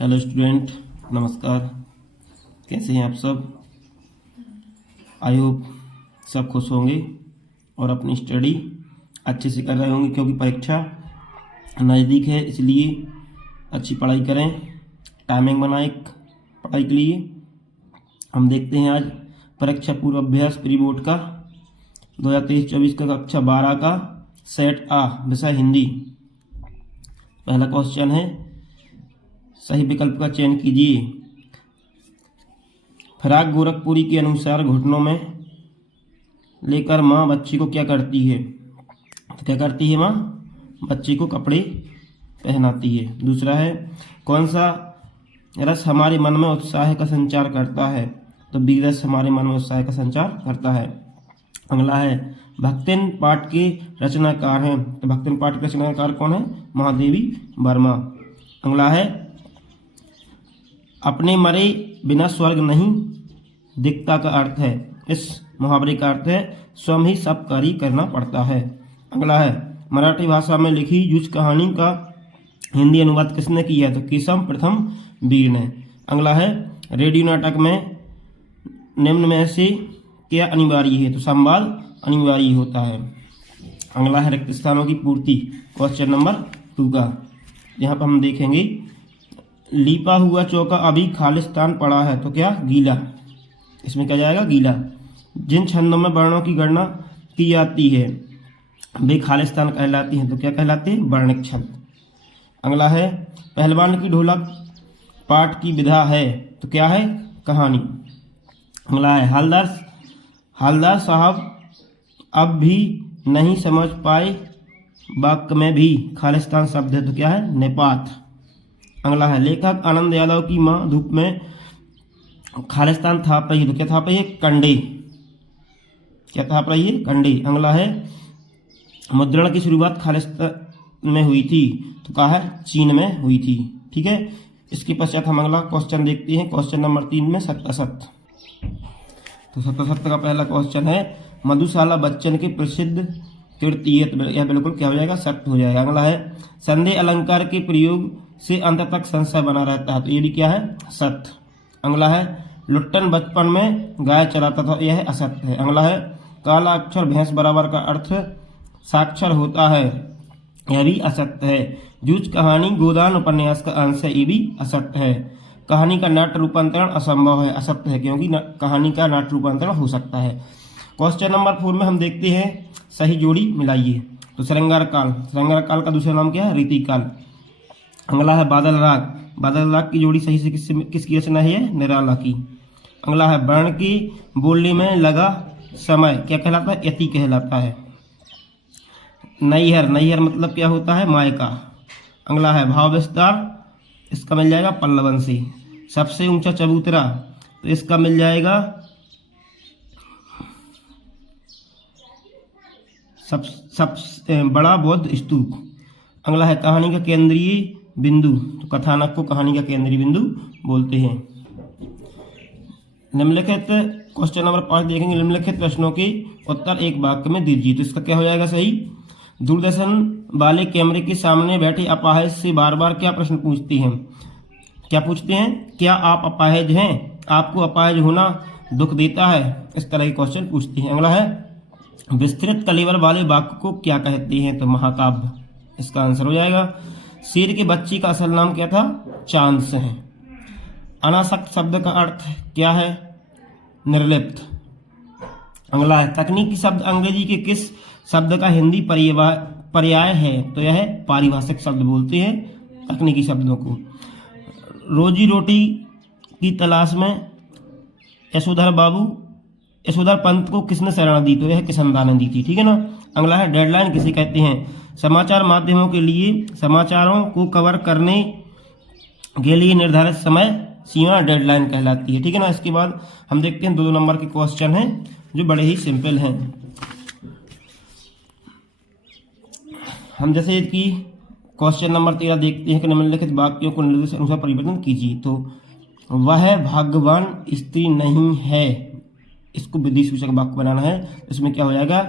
Hello student, नमस्कार। कैसे हैं आप सब? आई होप सब खुश होंगे और अपनी स्टडी अच्छे से कर रहे होंगे, क्योंकि परीक्षा नज़दीक है। इसलिए अच्छी पढ़ाई करें, टाइमिंग बनाएं पढ़ाई के लिए। हम देखते हैं आज परीक्षा पूर्वाभ्यास प्री बोर्ड का 2023-24 का कक्षा 12 का सेट आ विषय हिंदी। पहला क्वेश्चन है, सही विकल्प का चयन कीजिए। फराक गोरखपुरी के अनुसार घुटनों में लेकर माँ बच्ची को क्या करती है? तो क्या करती है माँ? बच्ची को कपड़े पहनाती है। दूसरा है, कौन सा रस हमारे मन में उत्साह का संचार करता है? तो बी रस हमारे मन में उत्साह का संचार करता है। अगला है, भक्तिन पाठ के रचनाकार हैं। तो भक्तिन पाठ के रचनाकार कौन है? महादेवी वर्मा। अगला है, अपने मरे बिना स्वर्ग नहीं दिखता का अर्थ है। इस मुहावरे का अर्थ है स्वयं ही सब कार्य करना पड़ता है। अगला है, मराठी भाषा में लिखी युज कहानी का हिंदी अनुवाद किसने किया? तो केशव प्रथम वीर ने। अगला है, रेडियो नाटक में निम्न में से क्या अनिवार्य है? तो संवाद अनिवार्य होता है। अगला है, रिक्त स्थानों की पूर्ति, क्वेश्चन नंबर 2 का। यहाँ पर हम देखेंगे, लीपा हुआ चौका अभी खालिस्तान पड़ा है। तो क्या? गीला। इसमें क्या जाएगा? गीला। जिन छंदों में वर्णों की गणना की जाती है वे खालिस्तान कहलाती हैं। तो क्या कहलाते हैं? वर्णिक छंद। अगला है, पहलवान की ढोलक पाठ की विधा है। तो क्या है? कहानी। अगला है, हालदार साहब अब भी नहीं समझ पाए वाक्य में भी खालिस्तान शब्द है। तो क्या है? निपात। अगला है, लेखक आनंद यादव की मां धूप में खालिस्तान थाप रही है। तो क्या थाप रही है? कंडे। क्या थाप रही है? कंडे। अगला है, मुद्रण की शुरुआत खालिस्तान में हुई थी। तो कहा है? चीन में हुई थी। ठीक है। इसके पश्चात हम अगला क्वेश्चन देखते हैं, क्वेश्चन नंबर 3 में सत्य। तो सत्य का पहला क्वेश्चन है, मधुशाला बच्चन की प्रसिद्ध कृति है। तो यह बिल्कुल क्या हो जाएगा? सत्य हो जाएगा। अगला है, संदेह अलंकार के प्रयोग से अंत तक संशय बना रहता है। तो ये भी क्या है? सत्य। अगला है, लुट्टन बचपन में गाय चराता था। यह असत्य है। अगला है, काला अक्षर भैंस बराबर का अर्थ साक्षर होता है। यह भी असत्य है। जूझ कहानी गोदान उपन्यास का अंश है। ये भी असत्य है। कहानी का नाट्य रूपांतरण असंभव है। असत्य है, क्योंकि कहानी का नाट्य रूपांतरण हो सकता है। क्वेश्चन नंबर 4 में हम देखते हैं, सही जोड़ी मिलाइए। तो श्रृंगार काल का दूसरा नाम क्या है? रीतिकाल। अगला है, बादल राग की जोड़ी सही से किसकी रचना है? निराला की। अगला है, वर्ण की बोलने में लगा समय क्या कहलाता है? यति कहलाता है। नैहर मतलब क्या होता है? मायका। अगला है, भाव विस्तार, इसका मिल जाएगा पल्लवन से। सबसे ऊंचा चबूतरा, तो इसका मिल जाएगा सब बड़ा बौद्ध स्तूप। अगला है, कहानी का केंद्रीय बिंदु, तो कथानक को कहानी का केंद्रीय बिंदु बोलते हैं। निम्नलिखित क्वेश्चन नंबर 5 देखेंगे, निम्नलिखित प्रश्नों के उत्तर एक वाक्य में दीजिए। तो इसका क्या हो जाएगा? सही। दूरदर्शन वाले कैमरे के सामने बैठे अपाहिज से बार बार क्या प्रश्न पूछते हैं? क्या पूछते हैं? क्या आप अपाहिज हैं? आपको अपाहिज होना दुख देता है? इस तरह के क्वेश्चन पूछते हैं। अगला है, विस्तृत कलेवर वाले वाक्य को क्या कहते हैं? तो महाकाव्य इसका आंसर हो जाएगा। शेर के बच्ची का असल नाम क्या था? चांस है। अनासक्त शब्द का अर्थ क्या है? निर्लिप्त। अगला है, तकनीकी शब्द अंग्रेजी के किस शब्द का हिंदी पर्याय है? तो यह है पारिभाषिक शब्द बोलते हैं तकनीकी शब्दों को। रोजी रोटी की तलाश में यशोधर पंत को किसने शरण दी? तो यह किशनदा ने दी थी। ठीक है ना। अगला है, डेडलाइन किसे कहते हैं? समाचार माध्यमों के लिए समाचारों को कवर करने के लिए निर्धारित समय सीमा डेडलाइन कहलाती है। ठीक है ना। इसके बाद हम देखते हैं 2 नंबर के क्वेश्चन हैं जो बड़े ही सिंपल हैं। हम जैसे कि क्वेश्चन नंबर 13 देखते हैं कि निम्नलिखित वाक्यों को निर्देश अनुसार परिवर्तन कीजिए। तो वह भाग्यवान स्त्री नहीं है, इसको विधि सूचक वाक्य बनाना है। इसमें क्या हो जाएगा?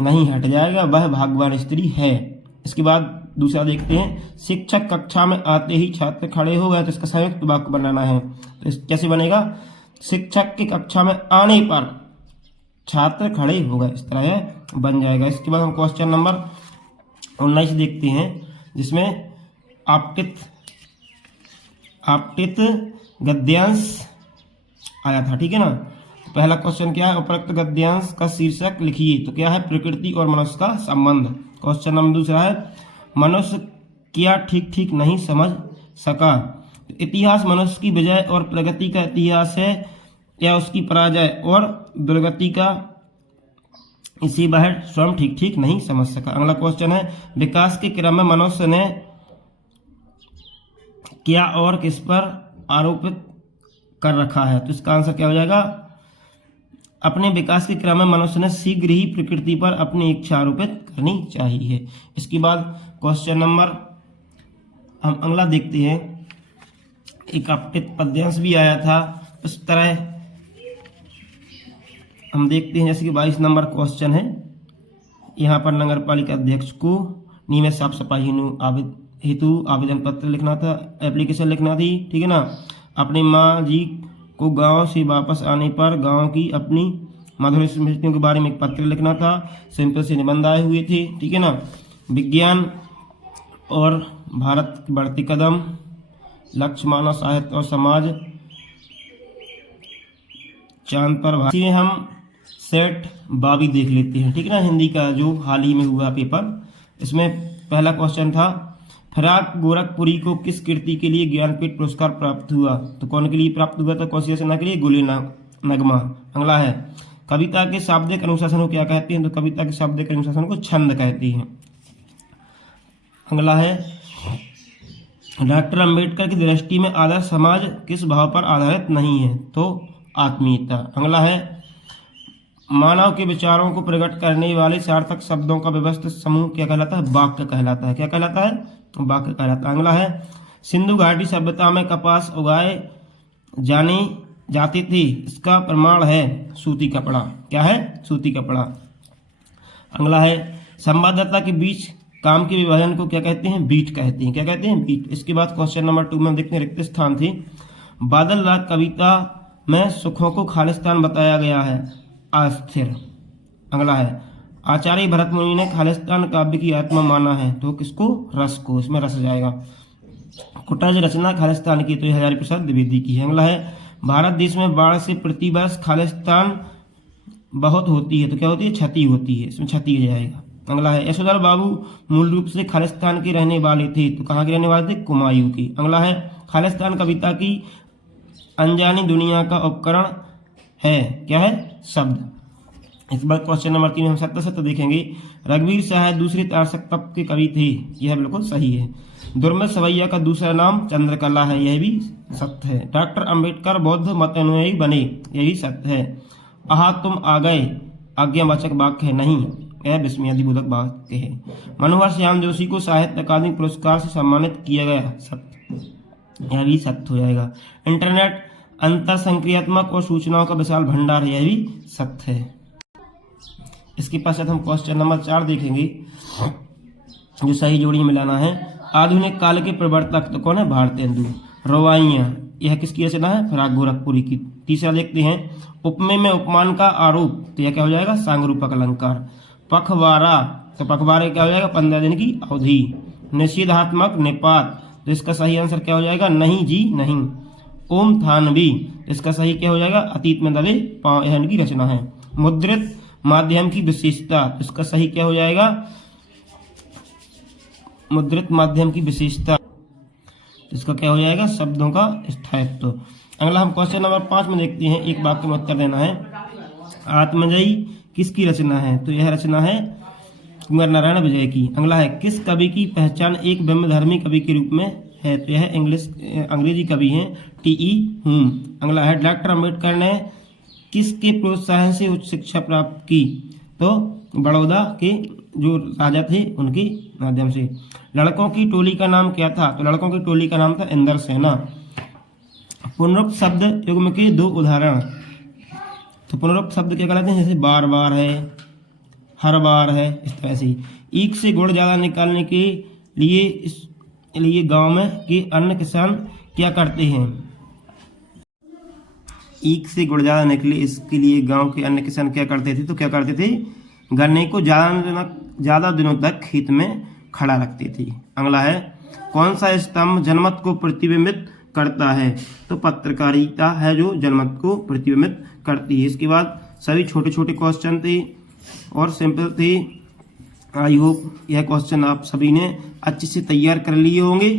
नहीं हट जाएगा, वह भाग्यवान स्त्री है। इसके बाद दूसरा देखते हैं, शिक्षक कक्षा में आते ही छात्र खड़े हो गए, तो इसका संयुक्त वाक्य बनाना है। तो कैसे बनेगा, शिक्षक की कक्षा में आने पर छात्र खड़े हो गए, इस तरह है बन जाएगा। इसके बाद हम क्वेश्चन नंबर 19 देखते हैं, जिसमें आपतित गद्यांश आया था, ठीक है ना। तो पहला क्वेश्चन क्या है, उपरोक्त गद्यांश का शीर्षक लिखिए। तो क्या है, प्रकृति और मनुष्य का संबंध। क्वेश्चन नंबर दूसरा है, मनुष्य क्या ठीक ठीक नहीं समझ सका। तो इतिहास मनुष्य की विजय और प्रगति का इतिहास है या उसकी पराजय और दुर्गति का, इसी वह स्वयं ठीक ठीक नहीं समझ सका। अगला क्वेश्चन है, विकास के क्रम में मनुष्य ने क्या और किस पर आरोपित कर रखा है। तो इसका आंसर क्या हो जाएगा, अपने विकास के क्रम में मनुष्य ने शीघ्र ही प्रकृति पर अपनी इच्छा आरोपित करनी चाहिए। इसके बाद क्वेश्चन नंबर हम अगला देखते हैं, एक आपतित पद्यांश भी आया था। इस तरह हम देखते हैं, जैसे कि 22 नंबर क्वेश्चन है, यहाँ पर नगर पालिका अध्यक्ष को नियमित साफ सफाई हेतु आवेदन पत्र लिखना था, एप्लीकेशन लिखना थी, ठीक है ना। अपनी माँ जी को गांव से वापस आने पर गांव की अपनी मधुर स्मृतियों के बारे में एक पत्र लिखना था, सिंपल से निबंध आए हुए थे, ठीक है ना। विज्ञान और भारत के बढ़ते कदम, लक्ष्य मानव साहित्य और समाज, चांद पर भाषी में हम सेठ बाबी देख लेते हैं, ठीक है ना, हिंदी का जो हाल ही में हुआ पेपर। इसमें पहला क्वेश्चन था, फिराक गोरखपुरी को किस कृति के लिए ज्ञानपीठ पुरस्कार प्राप्त हुआ। तो कौन के लिए प्राप्त हुआ था, कौन सी रचना के लिए, गुले नगमा। अगला है, कविता के शाब्दिक अनुशासन को क्या कहते हैं। तो कविता के शाब्दिक अनुशासन को छंद कहते हैं। अगला है, डॉक्टर अंबेडकर की दृष्टि में आदर्श समाज किस भाव पर आधारित नहीं है। तो आत्मीयता। अगला है, मानव के विचारों को प्रकट करने वाले सार्थक शब्दों का व्यवस्थित समूह क्या कहलाता है, वाक्य कहलाता है। क्या कहलाता है, वाक्य कहलाता है। अगला है, सिंधु घाटी सभ्यता में कपास उगाए जाने जाते थे, इसका प्रमाण है सूती कपड़ा। क्या है, सूती कपड़ा। अगला है, संवाददाता के बीच काम के विभाजन को क्या कहते हैं, बीट कहते हैं। क्या कहते हैं, बीट। इसके बाद क्वेश्चन नंबर 2 में देखते हैं, रिक्त स्थान थी। बादल राग कविता में सुखों को खालिस्तान बताया गया है, अस्थिर। अगला है, आचार्य भरत मुनि ने खालिस्तान काव्य की आत्मा माना है। तो किसको, रस को, इसमें रस जाएगा। कुटज रचना खालिस्तान की, तो ये हजारी प्रसाद द्विवेदी की है। अगला है, भारत देश में बाढ़ से प्रतिवर्ष खालिस्तान बहुत होती है। तो क्या होती है, क्षति होती है, इसमें क्षति जाएगा। अगला है, यशोधर बाबू मूल रूप से खालिस्तान के रहने वाले थे। तो कहाँ के रहने वाले थे, कुमायूं की। अगला है, खालिस्तान कविता की अनजानी दुनिया का उपकरण है। क्या है, शब्द। इस बार क्वेश्चन नंबर 3 हम सत्य देखेंगे। रघुवीर शाह दूसरे तारसप्तक के कवि थे, यह बिल्कुल सही है। दुर्मिल सवैया का दूसरा नाम चंद्रकला है, यह भी सत्य है। डॉक्टर अंबेडकर बौद्ध मत अनुयायी बने, यह भी सत्य है। आहा तुम आ गए आज्ञावाचक वाक्य है, नहीं, यह विस्मयादिबोधक वाक्य है। मनोहर श्याम जोशी को साहित्य अकादमी पुरस्कार से सम्मानित किया गया, सत्य, यह भी सत्य हो जाएगा। इंटरनेट अंतर संक्रियात्मक और सूचनाओं का विशाल भंडार है, यह भी सत्य है। इसके पश्चात हम क्वेश्चन नंबर 4 देखेंगे, जो सही जोड़ी मिलाना है। आधुनिक काल के प्रवर्तक तो कौन है, भारतेंदु। रवाइयाँ, यह किसकी रचना है, फिराक गोरखपुरी की। तीसरा देखते हैं, उपमेय में उपमान का आरोप, तो यह क्या हो जाएगा, सांगरूपक अलंकार। पखवाड़ा, तो पखवाड़े क्या हो जाएगा, 15 दिन की अवधि। निषेधात्मक निपात, तो इसका सही आंसर क्या हो जाएगा, नहीं जी नहीं। ओम थानवी, इसका सही क्या हो जाएगा, अतीत में दबे पांव, यह इनकी रचना है। मुद्रित माध्यम की विशेषता, इसका सही क्या हो जाएगा, मुद्रित माध्यम की विशेषता, इसका क्या हो जाएगा, शब्दों का स्थायित्व। अगला हम क्वेश्चन नंबर 5 में देखते हैं, एक वाक्य में उत्तर देना है। आत्मजयी किसकी रचना है। तो यह रचना है कुंवर नारायण विजय की। अगला है, किस कवि की पहचान एक बिंबधर्मी कवि के रूप में है। तो यह अंग्रेजी कवि हैं, टी.ई. हुम। अगला है, डॉक्टर अंबेडकर ने किसके प्रोत्साहन से उच्च शिक्षा प्राप्त की। तो बड़ौदा के जो राजा थे उनके माध्यम से। लड़कों की टोली का नाम क्या था। तो लड़कों की टोली का नाम था इंद्र सेना। पुनरुक्त शब्द युग्म के 2 उदाहरण। तो पुनरुक्त शब्द क्या कहलाते हैं, जैसे बार बार है, हर बार है, इस तरह से। ईख से गुड़ ज्यादा निकालने के लिए गांव में के अन्य किसान क्या करते हैं? ईख से गुड़ ज्यादा निकले, इसके लिए गांव के अन्य किसान क्या करते थे? तो क्या करते थे? गन्ने को ज्यादा दिनों तक खेत में खड़ा रखते थे। अगला है, कौन सा स्तंभ जनमत को प्रतिबिंबित करता है? तो पत्रकारिता है जो जनमत को प्रतिबिंबित करती है। इसके बाद सभी छोटे छोटे क्वेश्चन थे और सिंपल थे। आई होप यह क्वेश्चन आप सभी ने अच्छे से तैयार कर लिए होंगे।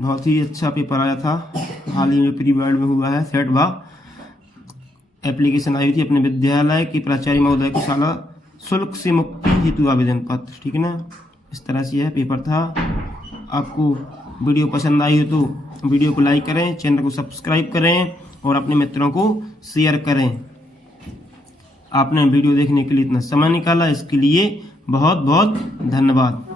बहुत ही अच्छा पेपर आया था, हाल ही में प्री बोर्ड में हुआ है। सेट बा एप्लीकेशन आई थी अपने विद्यालय के प्राचार्य महोदय को शाला शुल्क से मुक्ति हेतु आवेदन पत्र, ठीक है ना। इस तरह से यह पेपर था। आपको वीडियो पसंद आई हो तो वीडियो को लाइक करें, चैनल को सब्सक्राइब करें और अपने मित्रों को शेयर करें। आपने वीडियो देखने के लिए इतना समय निकाला, इसके लिए बहुत बहुत धन्यवाद।